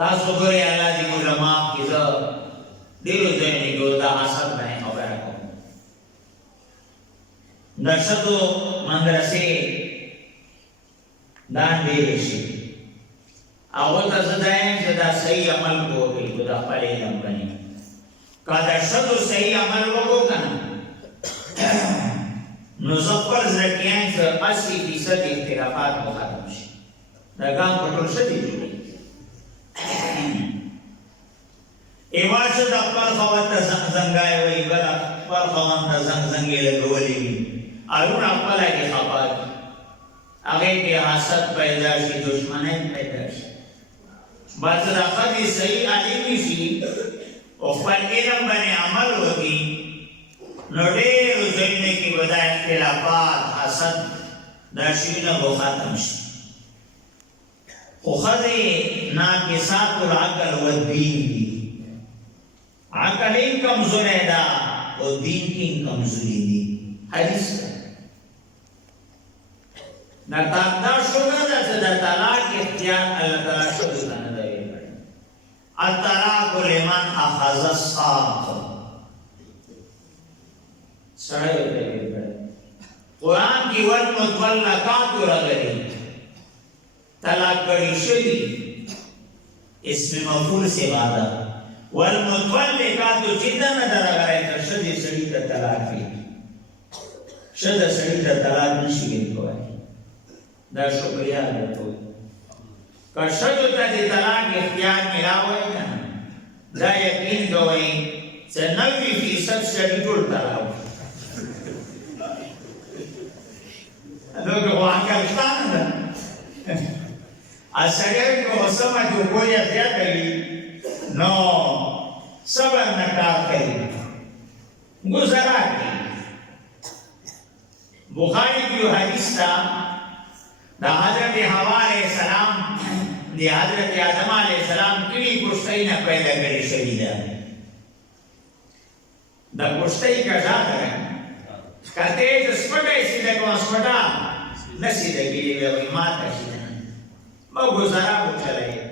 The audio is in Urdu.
تاسو ګورئ الله دې موږ معاف کړي. زه ډېرو ځایونو کې اوس دا حسد باندې خبره کوم. د ښځو مدرسې دان ډېرې شي. هغو ته زه دا یم چې دا صحیح عمل وکړي خو د خپل علم باندې. که د ښځو صحیح عمل وکړو که نه نو زه خپل زړه کې یم چې 80% اختلافات به ختم شي. دا ګام په ټول ښه دی جوړوي. ایوا چې د خپل خاوند ته زنګای وایي، بله خپل خاوند ته زنګې لګولې وي، اړونه خپله کې خفا دي، هغې کې حسد پیدا شي، دشمنۍ پیدا شي. بعض د ښځې صحیح عالمې شي او خپل علم باندې عمل وکړي نو ډېرو ځایونو کې به دا اختلافات، حسد، دا شیونه به ختم شي. خو ښځې ناقصات العقل والدین دي. عقل یې کمزوری ده او دین کې کمزوري دي. حدیث ده. دا شوګه ده چې د طلاق اختیار الله تعالی ښځو ته نه دی ورکړی. الطلاق لمن اخذ الساق. سړی ورته ورکړی. قرآن کې والمطلقات راغلي. طلاق کړي شوي اسم مفعول سوا ده. والمطلقات چې دا نه ده راغلی تر ښځې سړي ته طلاق وي. ښځه سړي ته طلاق نشي ورکولی. دا شکریا درته وایي. که ښځو ته د طلاق اختیار میلاوی که نه دا یقین کوئ چې 90% سړي ټول طلاق وي. دغه خو عقل شته نه ده. سړی که سمه جوړه زیاته وي نو صبر نه کار کوي، گزارا کوي. بخاری کی حدیث تا دا حضرت حوا علیہ السلام دی حضرت آدم علیہ السلام کلی کشتی نه پیدا کړی شوی ده. دا کشتی کژا ده کته چې سپټای سي دا کوم سپټا نسی ده کیږي وای ماته شي ما گزارا وکړای.